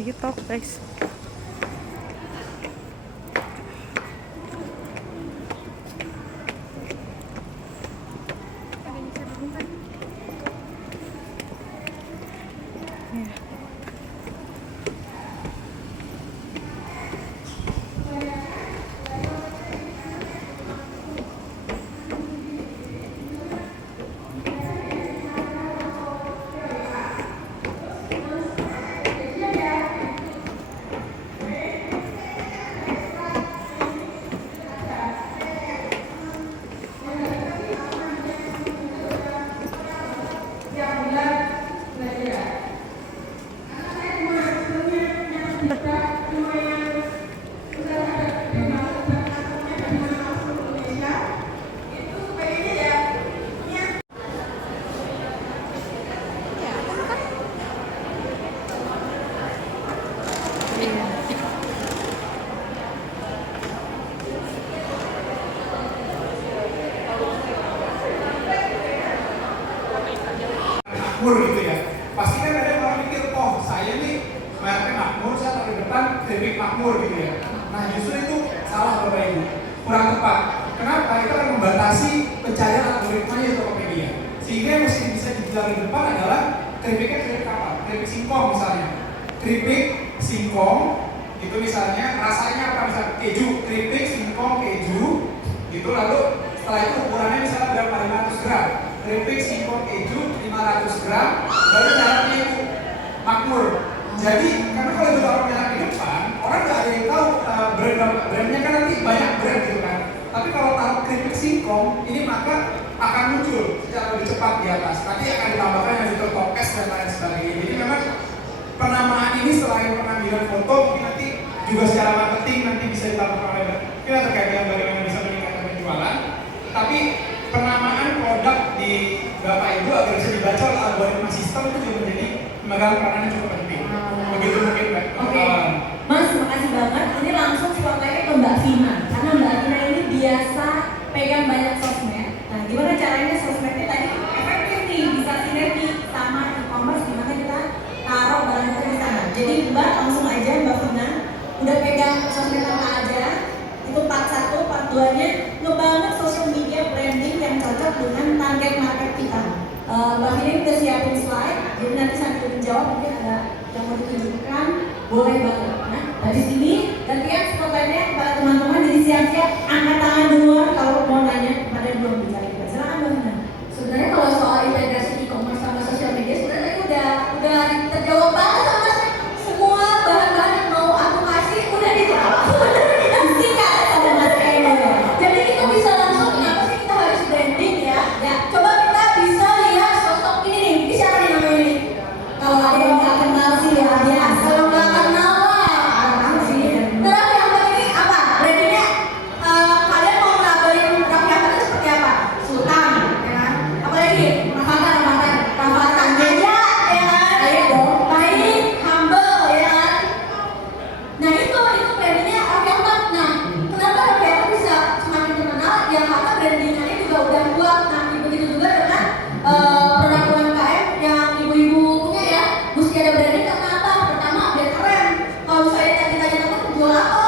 Gigi Talk guys. Makmur gitu ya. Pasti kan ada orang mikir, oh saya nih mereknya Makmur, saya taruh di depan keripik Makmur gitu ya. Nah justru itu salah Bapak Ibu, kurang tepat. Kenapa? Itu akan membatasi pencarian algoritmanya di Tokopedia. Sehingga yang mesti bisa dijual di depan adalah keripiknya keripik apa? Keripik singkong misalnya. Keripik singkong itu misalnya rasanya apa? Misalnya keju, keripik singkong keju gitu, lalu setelah itu ukurannya misalnya berapa? 500 gram. Keripik singkong keju 500 gram, baru dalamnya itu Makmur. Jadi karena kalau itu taruh merek di depan, orang nggak ada yang tahu brandnya kan nanti banyak brand gitu kan. Tapi kalau taruh keripik singkong ini maka akan muncul secara lebih cepat di atas. Nanti akan ditambahkan yang fitur topes dan lain sebagainya. Jadi memang penamaan ini selain pengambilan foto, mungkin nanti juga secara marketing nanti bisa ditambahkan oleh kita terkait dengan bagaimana bisa meningkatkan penjualan. Tapi penamaan produk di Bapak Ibu agar bisa dibaca oleh algoritma sistem itu juga menjadi memegang peranan yang cukup penting. Begitu mungkin Mbak. Oke, Mas, makasih banget. Ini langsung spotlightnya ke Mbak Vina, karena Mbak Vina ini biasa pegang banyak sosmed. Nah, gimana caranya sosmednya tadi efektif nih, bisa sinergi sama e-commerce, gimana kita taruh barang kita di sana. Jadi Mbak langsung aja Mbak Vina udah pegang sosmed apa aja. Itu part 1, part 2-nya ngebanget social media branding yang cocok dengan target market kita. Mbak Vina udah siapin slide, jadi nanti sambil menjawab mungkin ada yang mau ditunjukkan, boleh banget. Nah, dari sini gantian spotlightnya kepada teman-teman, jadi siap-siap angkat tangan duluan kalau mau nanya kepada dua bicara kita. Silakan Mbak Vina. Sebenarnya kalau soal integrasi e-commerce sama sosial media sebenarnya tadi udah terjawab banget sama Mas. Semua bahan-bahan yang mau aku kasih udah dijawab. Jadi kita bisa langsung, kenapa sih kita harus branding ya? Ya, coba kita bisa lihat sosok ini nih. Ini siapa nih namanya ini? Kalau ada yang nggak kenal sih ya biasa. Kalau nggak kenal lah, sih. Terus yang ini apa? Brandingnya kalian mau ngabarin Raffi Ahmad itu seperti apa? Sultan, ya kan? Apalagi? Rafathar aja, ya kan? Ayo dong. Baik, humble, ya kan? Nah itu brandingnya Raffi Ahmad. Nah, kenapa Raffi Ahmad bisa semakin terkenal? Ya karena brandingnya juga udah kuat. Nah, begitu juga dengan produk UMKM yang ibu-ibu punya ya. Mesti ada branding karena apa? Pertama, biar keren. Kalau misalnya tadi tanya teman jual apa?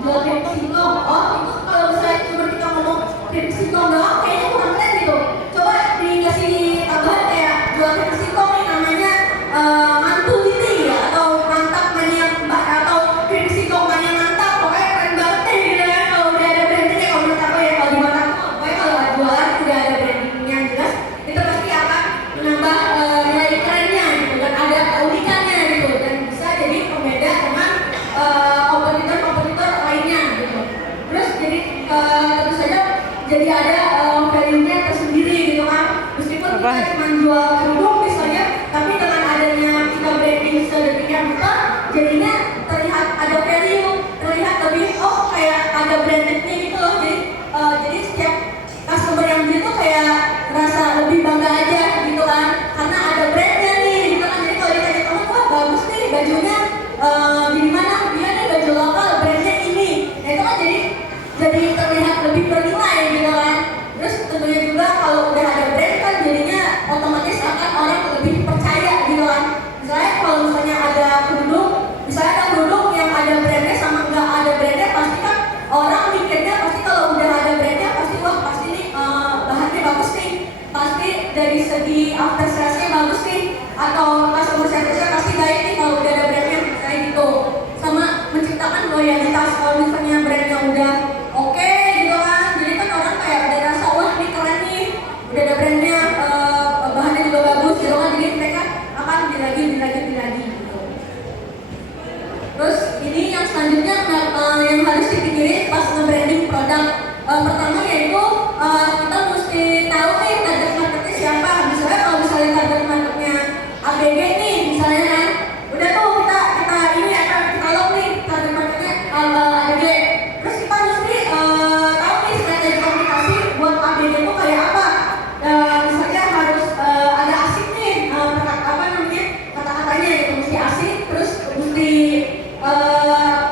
Jual keripik singkong. Oh, itu kalau misalnya cuma kita ngomong keripik singkong doang, kayaknya kurang keren gitu. Coba dikasih tambahan kayak jual keripik singkong nih namanya mantu ini ya, atau mantap mania mbak, atau keripik singkong mania mantap. Pokoknya keren banget deh gitu ya. Kalau udah ada brandingnya, kalau menurut aku ya, kalau di mata aku, pokoknya kalau jualan udah ada brandingnya yang jelas, itu pasti akan menambah nilai kerennya gitu, dan ada keunikannya gitu, dan bisa jadi pembeda dengan kompetitor lainnya gitu. Terus jadi tentu saja jadi ada value-nya tersendiri gitu kan. Meskipun kita cuma jual kerudung misalnya, tapi dengan adanya kita branding sedemikian rupa, jadinya terlihat ada value, terlihat lebih kayak ada brandednya gitu loh. Jadi setiap customer yang beli tuh kayak rasa lebih bangga aja gitu kan, karena ada brandnya nih gitu kan. Jadi kalau ditanya teman, wah bagus nih bajunya di mana? Dia nih baju lokal, brandnya ini. Nah itu kan jadi terlihat lebih bernilai gitu kan. di after salesnya bagus nih, atau customer service-nya pasti baik nih kalau udah ada brandnya kayak gitu. Sama menciptakan loyalitas kalau misalnya brandnya udah oke gitu kan, jadi kan orang kayak udah rasa wah ini keren nih, udah ada brandnya, bahannya juga bagus gitu kan, jadi mereka akan beli lagi gitu. Terus ini yang selanjutnya yang harus dipikirin pas nge-branding produk. Pertama yaitu kita mesti tahu nih target marketnya siapa. Misalnya kalau misalnya target marketnya ABG nih misalnya kan, udah tuh kita ini akan kita tahu nih target marketnya ABG. Terus kita mesti tahu nih strategi komunikasi buat ABG itu kayak apa. Misalnya harus ada asik nih, kata-katanya itu mesti asik, terus mesti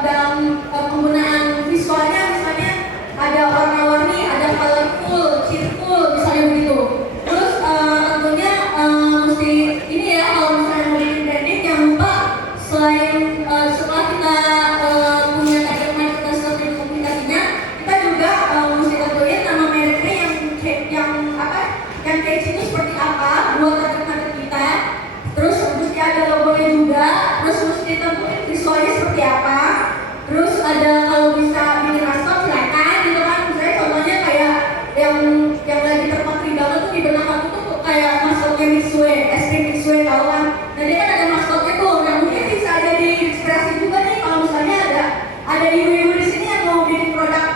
dalam penggunaan visualnya misalnya ada warna-warni, ada colorful, cheerful, misalnya begitu. Terus tentunya mesti ini ya, kalau misalnya mau bikin branding jangan lupa selain setelah kita punya target market dan strategi komunikasinya, kita juga mesti tentuin nama mereknya yang catchy itu seperti apa buat target market kita. Terus mesti ada logonya juga, terus mesti tentuin visualnya seperti apa. Terus ada kalau bisa bikin maskot silakan gitu kan. Misalnya contohnya kayak yang lagi terpatri banget tuh di benak aku tuh kayak maskotnya Mixway, es krim Mixway tahu kan. Nah dia kan ada maskotnya tuh, yang mungkin bisa jadi inspirasi juga nih kalau misalnya ada ibu-ibu di sini yang mau bikin produk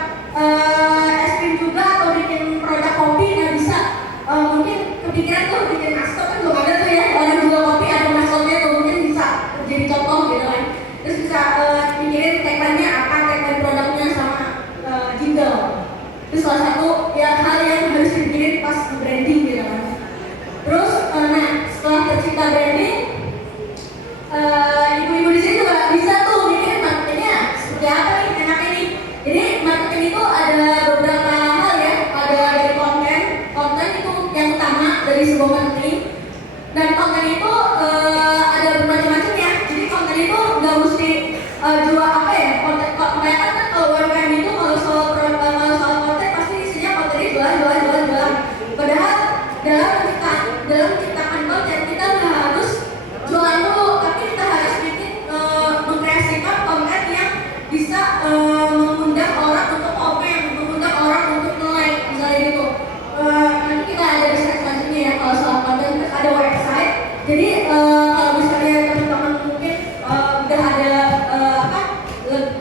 es krim juga atau bikin produk kopi, nggak bisa mungkin kepikiran tuh bikin maskot kan belum ada tuh ya, orang jual kopi ada maskotnya tuh, mungkin bisa jadi contoh gitu kan. Terus bisa pikirin tagline-nya apa, tagline produknya sama jingle. Itu salah satu ya hal yang harus dipikirin pas branding gitu kan. Terus nah setelah tercipta branding, ibu-ibu di sini juga bisa tuh mikirin marketingnya seperti apa nih enaknya nih. Jadi marketing itu ada beberapa hal ya, ada dari konten itu yang utama dari sebuah marketing, dan konten itu ada bermacam-macam ya. Jadi konten itu nggak mesti jual apa ya, konten kebanyakan kan kalau UMKM itu kalau soal konten pasti isinya kontennya jualan. Padahal dalam menciptakan konten kita nggak harus jualan dulu, tapi kita harus bikin mengkreasikan konten yang bisa mengundang orang untuk komen, mengundang orang untuk like misalnya gitu. Nanti kita ada riset selanjutnya ya kalau soal konten. Terus ada website. Jadi kalau misalnya teman-teman mungkin udah ada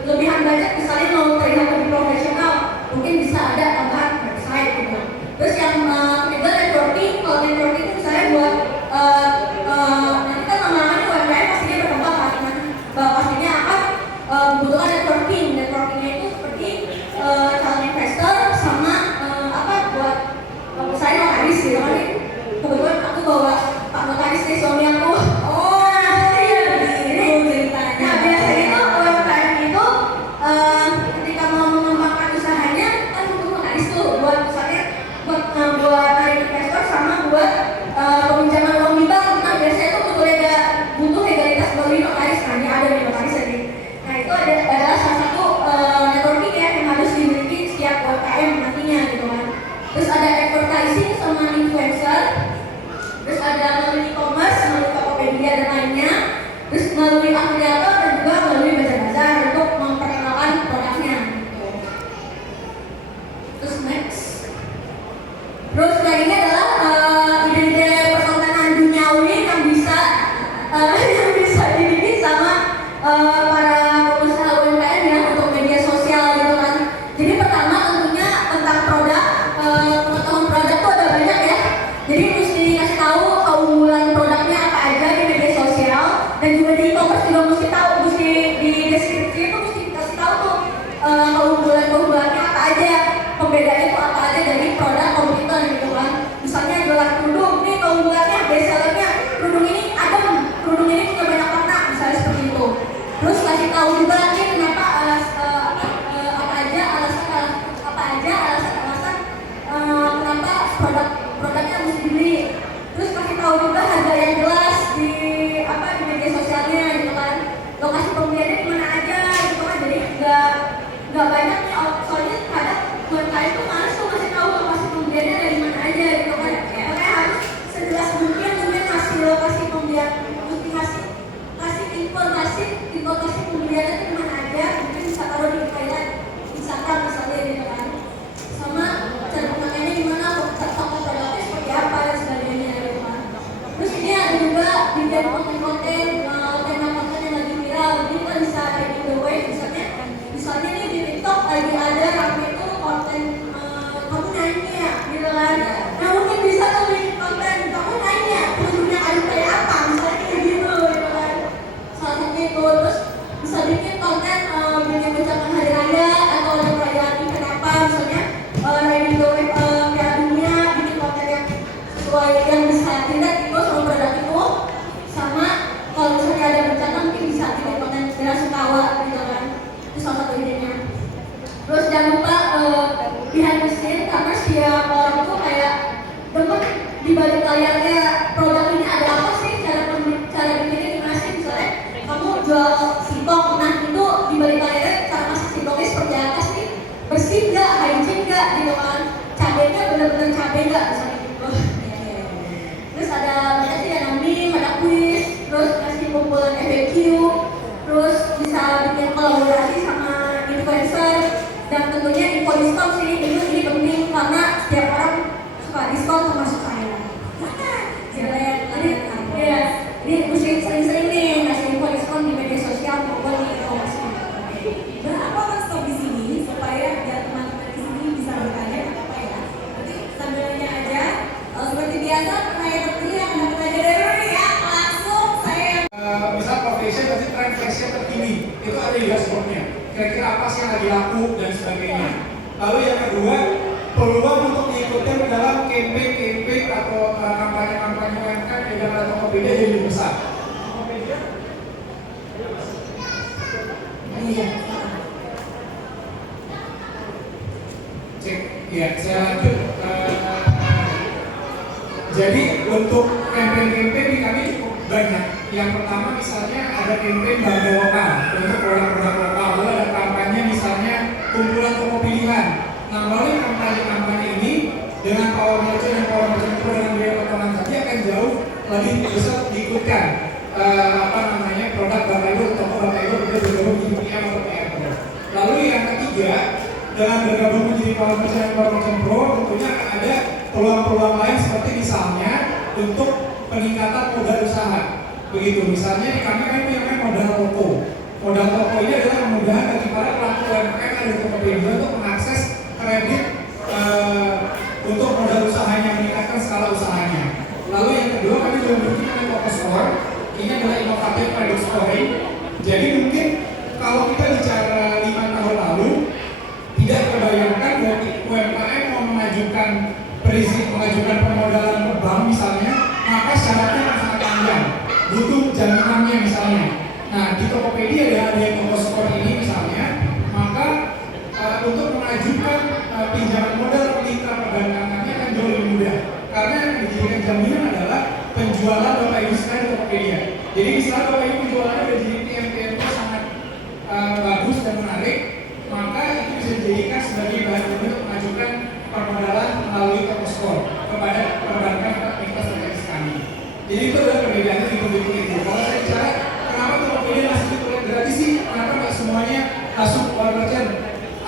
lebihan budget, misalnya mau terlihat lebih profesional, mungkin bisa ada tambahan website gitu. Terus yang ketiga networking. Kalau networking itu misalnya buat nanti kan lama-lama nih UMKM pastinya berkembang kan, pastinya akan membutuhkan networking. Networkingnya itu seperti calon investor sama buat saya notaris gitu kan. Kebetulan aku bawa Pak Notaris nih, suami aku. Oh iya begini ceritanya. Nah biasanya itu UMKM itu ketika mau mengembangkan usahanya kan butuh notaris tuh buat misalnya buat tarik investor sama buat peminjaman uang di bank. Nah biasanya itu butuh legalitas melalui notaris. Nah ini ada di notaris ini. Nah itu adalah salah satu networking ya yang harus dimiliki setiap UMKM nantinya gitu kan. Terus ada advertising sama influencer. Terus ada melalui e-commerce, melalui Tokopedia dan lainnya. Terus melalui afiliator dan juga melalui bazar-bazar untuk memperkenalkan produknya gitu. Terus next. Terus lainnya adalah ide-ide perkontenan duniawi yang bisa dibikin sama para pengusaha UMKM ya untuk media sosial gitu kan. Jadi pertama tentunya tentang produk, pengetahuan produk tuh ada banyak ya. Jadi mesti kasih tahu keunggulan produknya apa aja di media sosial, dan juga di e-commerce juga mesti tahu, mesti di deskripsi itu mesti kasih tahu tuh keunggulannya apa aja, pembedanya itu apa aja dari produk kompetitor gitu kan. Misalnya jualan kerudung, nih keunggulannya, best sellernya kerudung ini adem, kerudung ini punya banyak warna, misalnya seperti itu. Terus kasih tahu juga nih kenapa apa aja alasan kenapa produknya mesti dibeli. Terus kasih tahu juga harga yang jelas di media sosialnya gitu kan. Lokasi pembeliannya di mana aja gitu kan. Jadi nggak banyak nih, soalnya kadang UMKM tuh males tuh kasih tahu lokasi pembeliannya dari mana aja gitu kan. Makanya harus sejelas kolaborasi sama influencer, dan tentunya info diskon sih ini penting karena setiap orang suka diskon termasuk saya. Siapa yang ada? Ya, ini mesti sering-sering nih ngasih info diskon di media sosial maupun di e-commerce. Aku akan stop di sini supaya biar teman-teman di sini bisa bertanya apa ya. Nanti sambil nanya aja. Seperti biasa, pertanyaan tertentu yang akan bertanya dari Roni ya. Langsung saya. Misal profession berarti tren fashion terkini itu ada di dashboardnya. Kira-kira apa sih yang lagi laku dan sebagainya. Lalu yang kedua, peluang untuk diikuti dalam campaign atau kampanye-kampanye UMKM di dalam Tokopedia jadi lebih besar. Iya. Cek, ya saya lanjut. Jadi untuk campaign di kami cukup banyak. Yang pertama misalnya ada campaign bangga lokal untuk produk-produk lokal. Lalu ada kampanye misalnya kumpulan toko pilihan. Nah melalui kampanye ini dengan Power Merchant dan Power Merchant Pro dengan biaya potongan tadi akan jauh lebih bisa diikutkan produk Bapak Ibu, toko Bapak Ibu sudah bergabung di PM atau PM Pro. Lalu yang ketiga, dengan bergabung menjadi Power Merchant dan Power Merchant Pro tentunya akan ada peluang-peluang lain seperti misalnya untuk peningkatan modal usaha. Begitu, misalnya di kami kan punya modal toko. Modal toko ini adalah kemudahan bagi para pelaku UMKM yang ada di Tokopedia untuk mengakses kredit untuk modal usahanya, meningkatkan skala usahanya. Lalu yang kedua, kami juga memiliki Toko Score. Ini adalah inovatif credit scoring. Jadi mungkin kalau kita bicara 5 tahun lalu, tidak terbayangkan bahwa UMKM mau mengajukan permodalan ke bank misalnya, maka syaratnya akan sangat panjang, butuh jaminannya misalnya. Nah di Tokopedia ada yang Toko Score ini misalnya, maka untuk mengajukan pinjaman modal ke mitra perbankannya akan jauh lebih mudah, karena yang dijadikan jaminan adalah penjualan Bapak Ibu sekalian di Tokopedia. Jadi misalnya Bapak Ibu penjualannya dari TM itu sangat bagus dan menarik, maka itu bisa dijadikan sebagai bahan untuk mengajukan permodalan melalui Toko Score kepada perbankan mitra strategis kami. Jadi itu adalah perbedaannya di bentuk itu. Kalau saya bicara kenapa Tokopedia masih ditulis gratis sih? Kenapa nggak semuanya langsung Power Merchant?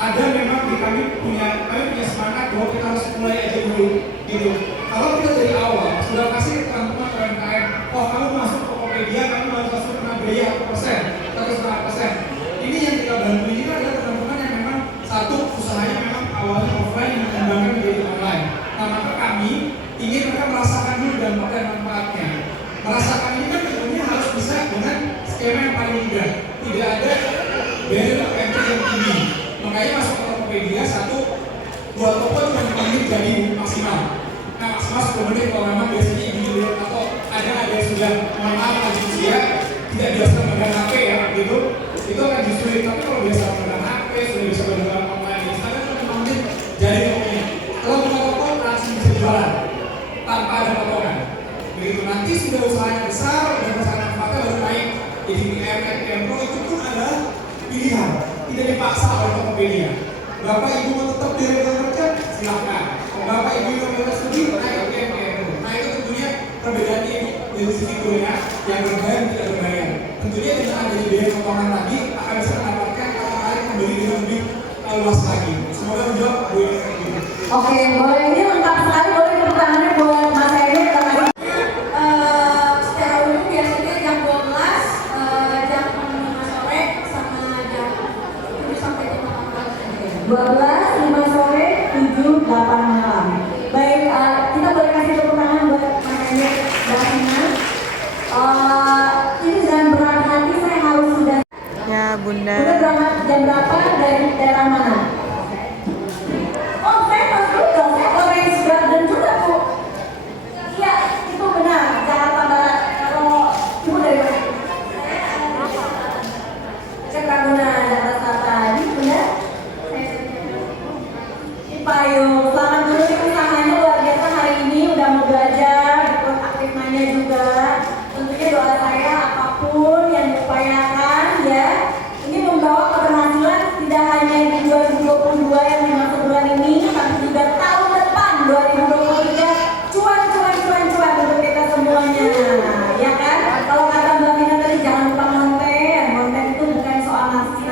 Ada memang di kami punya semangat bahwa kita harus mulai aja dulu gitu. Kalau kita dari awal sudah kasih teman-teman UMKM, oh kamu masuk Tokopedia, kamu harus langsung kena biaya 1%, 1,5%. Ini yang kita bantu ini adalah teman-teman yang memang satu usahanya memang awalnya offline yang mengembangkan menjadi online. Nah maka kami ingin mereka merasakan dulu dampak dan manfaatnya. Merasakan ini kan tentunya harus bisa dengan skema yang paling mudah. Tidak ada barrier of entry yang tinggi. Makanya masuk ke Tokopedia buat toko cuma 5 menit jadi maksimal. Nah maksimal 10 menit kalau memang biasanya ibu atau ada yang sudah mohon maaf lanjut usia tidak biasa memegang HP ya gitu, itu akan justru. Tapi kalau biasa memegang HP sudah bisa berjualan online di sana kan 5 menit jadi tokonya. Kalau buka toko langsung bisa jualan tanpa ada potongan. Begitu nanti sudah usahanya besar dan usaha manfaatnya baru naik jadi PM Pro itu pun adalah pilihan, tidak dipaksa oleh Tokopedia. Bapak Ibu mau tetap di Power Merchant, silakan. Bapak Ibu yang mau studi, naik ke PM Pro. Nah itu tentunya perbedaannya ini dari sisi kuliah yang berbayar dan tidak berbayar. Tentunya dengan adanya biaya potongan tadi akan bisa mendapatkan kata-kata membeli dengan lebih luas lagi. Semoga menjawab Bu Ibu. Oke, boleh ini lengkap sekali, boleh tepuk tangannya buat Mas Edi. Secara umum biasanya jam 12, jam 5 sore sama jam 7 sampai jam 8 malam. 12, 5 sore, 7, 8 malam. Baik, kita boleh kasih tepuk tangan buat Mas Edi dan Ina. Ini dengan berat hati saya harus sudah. Ya Bunda. Bunda berangkat jam berapa dari daerah mana? Oh, saya pas dulu, saya Orange Garden juga Bu. Iya, itu benar, Jakarta Barat. Kalau Ibu dari mana? Saya Ragunan, Jakarta Selatan. Ini benar? Payung, selamat dulu nih usahanya luar biasa hari ini udah mau belajar, ikut aktif nanya juga. Tentunya doa saya apapun yang diupayakan ya, ini membawa keberhasilan tidak hanya di 2022 yang lima bulan ini, tapi juga tahun depan 2023 cuan untuk kita semuanya, ya kan? Kalau kata Mbak Vina tadi jangan lupa konten itu bukan soal nasi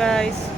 guys.